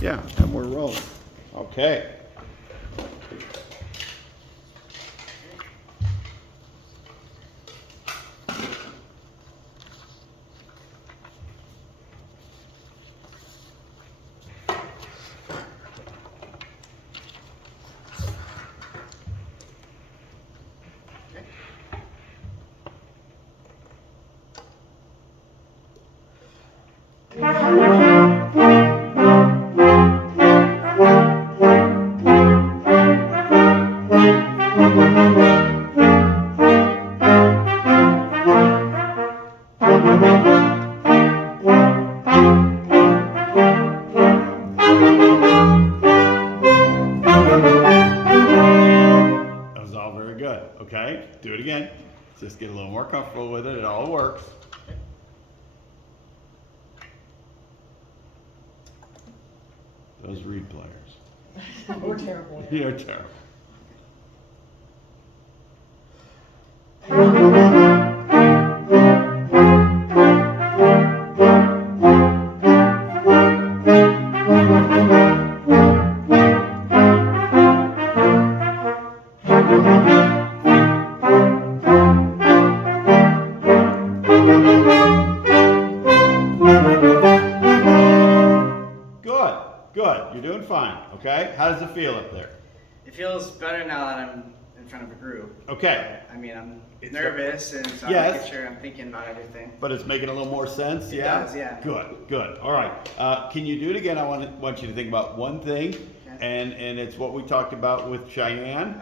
Yeah, and we're rolling. Okay. That was all very good. Okay, do it again. Just get a little more comfortable with it. It all works. Those reed players. We're terrible. You're terrible. Good, good. You're doing fine. Okay. How does it feel up there? It feels better now that I'm in front of a group. Okay. I mean, I'm It's nervous, and so Yes. I'm making sure I'm thinking about everything. But it's making a little more sense, It yeah? does, yeah. Good, good. All right. Can you do it again? I want you to think about one thing, and it's what we talked about with Cheyenne.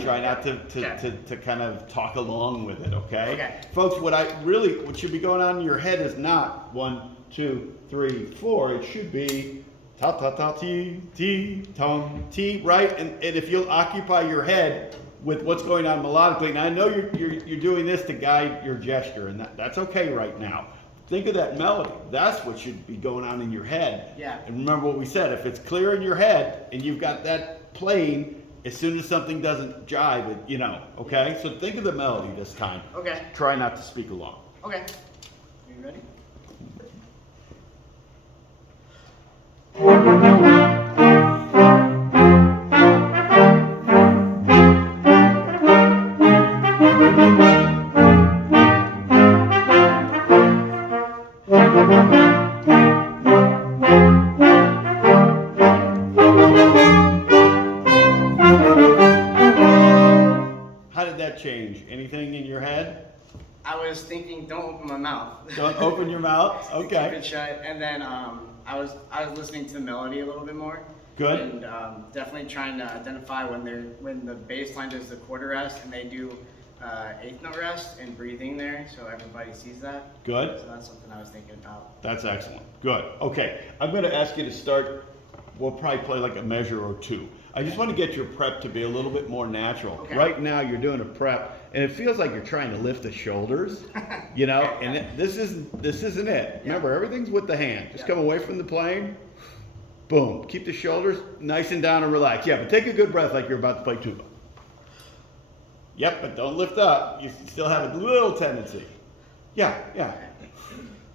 Try not to kind of talk along with it, okay? Okay. Folks, what should be going on in your head is not 1, 2, 3, 4. It should be ta ta ta ti ti tom ti, right? And if you'll occupy your head with what's going on melodically, and I know you're doing this to guide your gesture, and that's okay right now. Think of that melody. That's what should be going on in your head. Yeah. And remember what we said, if it's clear in your head and you've got that playing, as soon as something doesn't jive, okay? So think of the melody this time. Okay. Try not to speak along. Okay. Are you ready? How did that change? Anything in your head? I was thinking, don't open my mouth. Don't open your mouth? Keep it Okay. shut. And then I was listening to the melody a little bit more. Good. And definitely trying to identify when the bass line does the quarter rest and they do eighth note rest and breathing there, so everybody sees that. Good. So that's something I was thinking about. That's excellent. Good. Okay. I'm going to ask you to start. We'll probably play like a measure or two. I just want to get your prep to be a little bit more natural. Okay. Right now, you're doing a prep, and it feels like you're trying to lift the shoulders, and this isn't it. Remember, everything's with the hand. Just come away from the plane. Boom. Keep the shoulders nice and down and relaxed. Yeah, but take a good breath like you're about to play tuba. Yep, but don't lift up. You still have a little tendency. Yeah.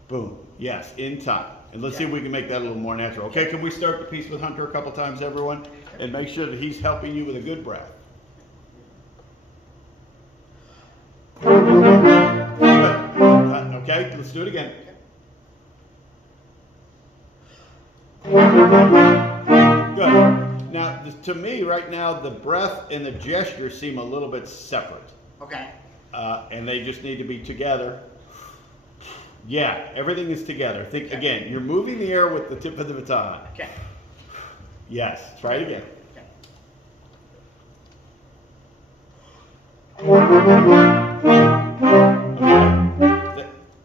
Boom. Yes, in time. And let's see if we can make that a little more natural. Okay, can we start the piece with Hunter a couple times, everyone? And make sure that he's helping you with a good breath. Good. Okay, let's do it again. Good. Now, to me, right now, the breath and the gesture seem a little bit separate. Okay. And they just need to be together. Yeah, everything is together. Think again, you're moving the air with the tip of the baton. Okay. Yes, try it again. Okay.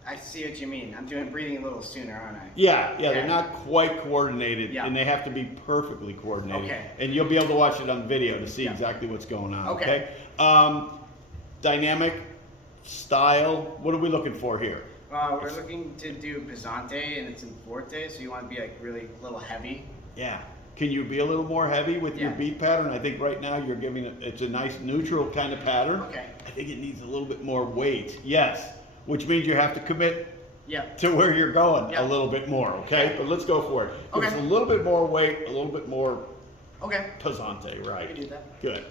I see what you mean. I'm doing breathing a little sooner, aren't I? Yeah, Okay. they're not quite coordinated, Yeah. and they have to be perfectly coordinated. Okay. And you'll be able to watch it on video to see Yeah. exactly what's going on. Okay. Dynamic, style. What are we looking for here? We're looking to do pesante, and it's in forte, so you want to be like really a little heavy. Yeah. Can you be a little more heavy with your Yeah. beat pattern? I think right now you're giving it's a nice neutral kind of pattern. Okay. I think it needs a little bit more weight. Yes. Which means you have to commit Yep. to where you're going Yep. a little bit more, okay? But let's go for it. Give us Okay. a little bit more weight, a little bit more Okay. pesante, right? We can do that. Good.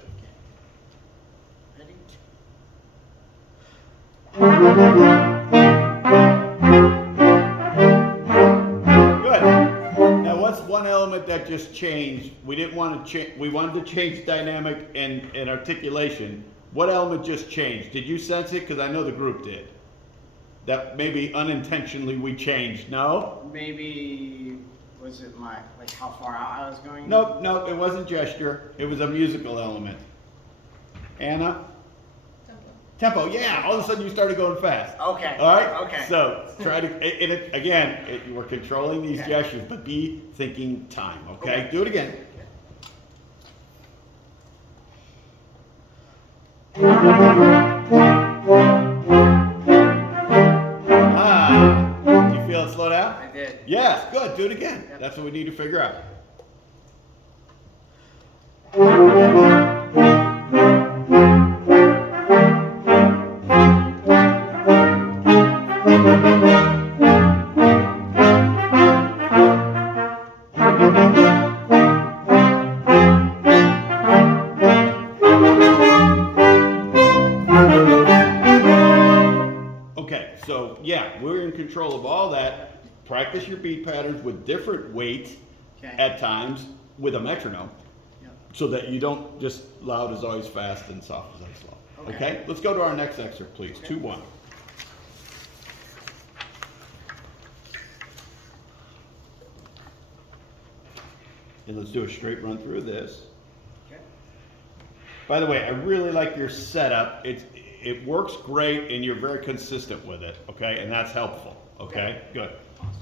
Ready? Good. Now, what's one element that just changed? We didn't want to change. We wanted to change dynamic and articulation. What element just changed? Did you sense it? Because I know the group did. That maybe unintentionally we changed. No. Maybe was it my like how far out I was going? Nope. Nope. It wasn't gesture. It was a musical element. Anna. Tempo, yeah. All of a sudden you started going fast. Okay. All right. Okay. So try to. We're controlling these Okay. gestures, but be thinking time. Okay. Okay. Do it again. Ah. Do you feel it slow down? I did. Yes. Good. Do it again. Yep. That's what we need to figure out. Okay, so yeah, we're in control of all that. Practice your beat patterns with different weight Okay. at times with a metronome Yep. so that you don't just loud is always fast and soft is always slow. Okay. Okay, let's go to our next excerpt, please. Okay. 2-1. And let's do a straight run through this. Okay. By the way, I really like your setup. It works great and you're very consistent with it, okay? And that's helpful, okay? Good. Awesome.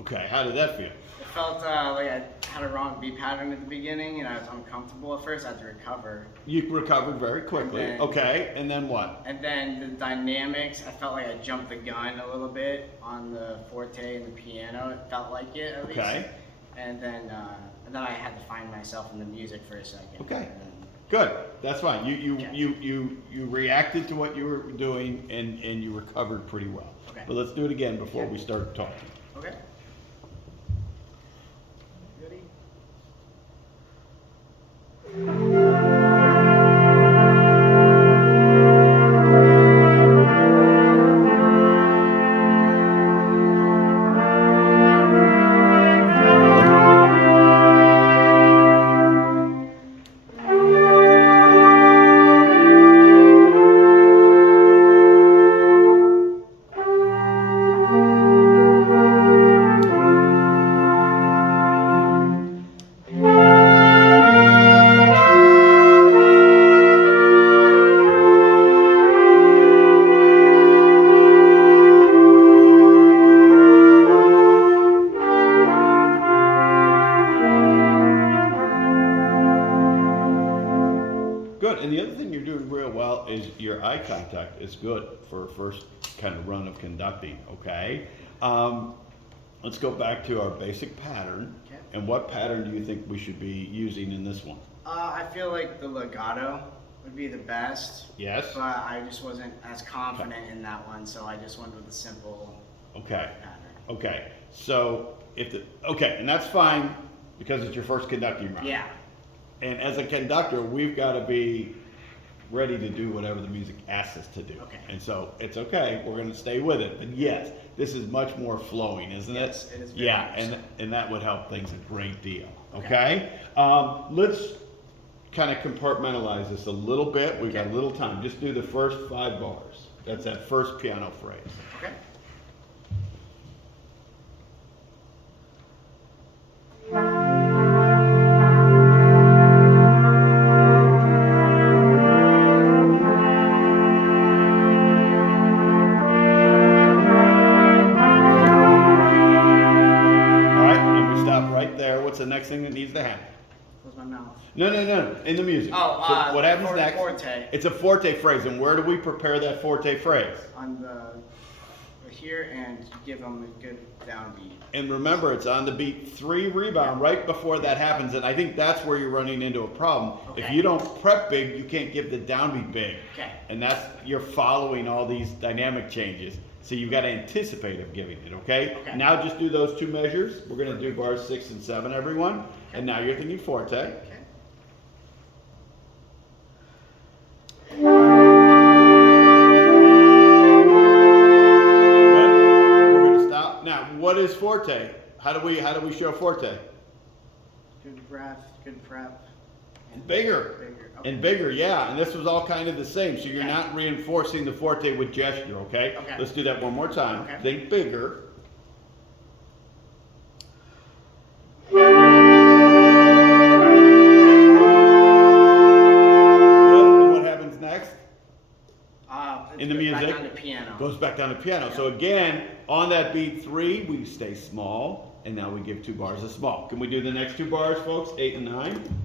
Okay, how did that feel? It felt like I had a wrong beat pattern at the beginning, and I was uncomfortable at first. I had to recover, You recovered very quickly. And then- Okay, and then what? and then the dynamics. I felt like I jumped the gun a little bit on the forte and the piano. It felt like it at least. Okay. And then I had to find myself in the music for a second. Okay. And then, Good. That's fine. Yeah. You reacted to what you were doing and you recovered pretty well. Okay. But let's do it again before Okay. we start talking. okay. Ready? Good. And the other thing you're doing real well is your eye contact is good for a first kind of run of conducting. Okay. Let's go back to our basic pattern. Okay. And what pattern do you think we should be using in this one? I feel like the legato would be the best, Yes. but I just wasn't as confident in that one, so I just went with the simple Okay. pattern. Okay. So and that's fine because it's your first conducting round. Yeah. And as a conductor, we've got to be ready to do whatever the music asks us to do. Okay. And so it's okay. We're going to stay with it. But yes, this is much more flowing, isn't Yes, it? it is very Yeah, much so. and that would help things a great deal. Okay. Okay. Let's kind of compartmentalize this a little bit. We've got a little time. Just do the first 5 bars. That's that first piano phrase. Okay. What's the next thing that needs to happen? Close my mouth. No. In the music. Oh, so what happens next? Forte. It's a forte phrase, and where do we prepare that forte phrase? On the here, and give them a good downbeat. And remember, it's on the beat 3 rebound right before that happens, and I think that's where you're running into a problem. Okay. If you don't prep big, you can't give the downbeat big. Okay. And that's you're following all these dynamic changes. So you've got to anticipate of giving it, okay? Okay. Now just do those 2 measures. We're going to do bars 6 and 7, everyone. Okay. And now you're thinking forte. Okay. Good. We're going to stop. Now, what is forte? How do we show forte? Good breath, good prep. And Bigger. Bigger. Okay. And bigger, yeah. And this was all kind of the same. So you're not reinforcing the forte with gesture, okay? Okay. Let's do that one more time. Okay. Think bigger. In the music, back down to piano. Goes back down to piano. Yeah. So again, on that beat 3, we stay small, and now we give 2 bars of small. Can we do the next 2 bars, folks? 8 and 9.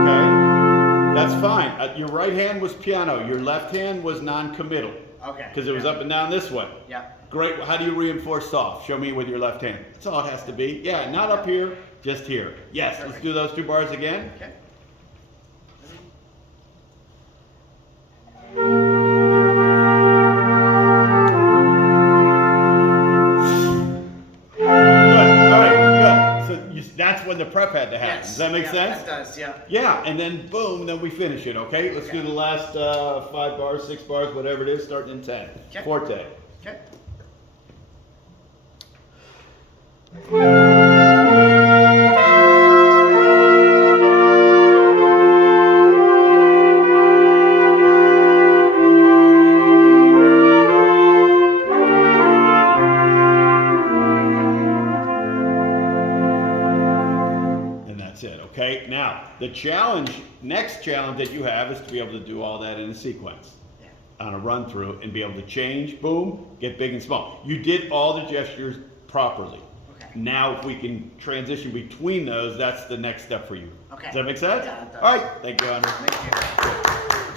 Okay, that's fine. Your right hand was piano. Your left hand was non-committal. Okay. Because it was up and down this way. Yeah. Great. How do you reinforce soft? Show me with your left hand. That's all it has to be. Yeah, not up here, just here. Yes, perfect. Let's do those 2 bars again. Okay. Good. All right, good. So that's when the prep had to happen. Yes. Does that make sense? That does, yeah. Yeah, and then boom, then we finish it, okay? Let's do the last 5 bars, 6 bars, whatever it is, starting in 10. Okay. Forte. Okay. Okay, now the challenge, next challenge that you have is to be able to do all that in a sequence, on a run through, and be able to change, boom, get big and small. You did all the gestures properly. Okay. Now if we can transition between those, that's the next step for you. Okay. Does that make sense? Yeah, it does. All right, thank you, Andrew. Thank you.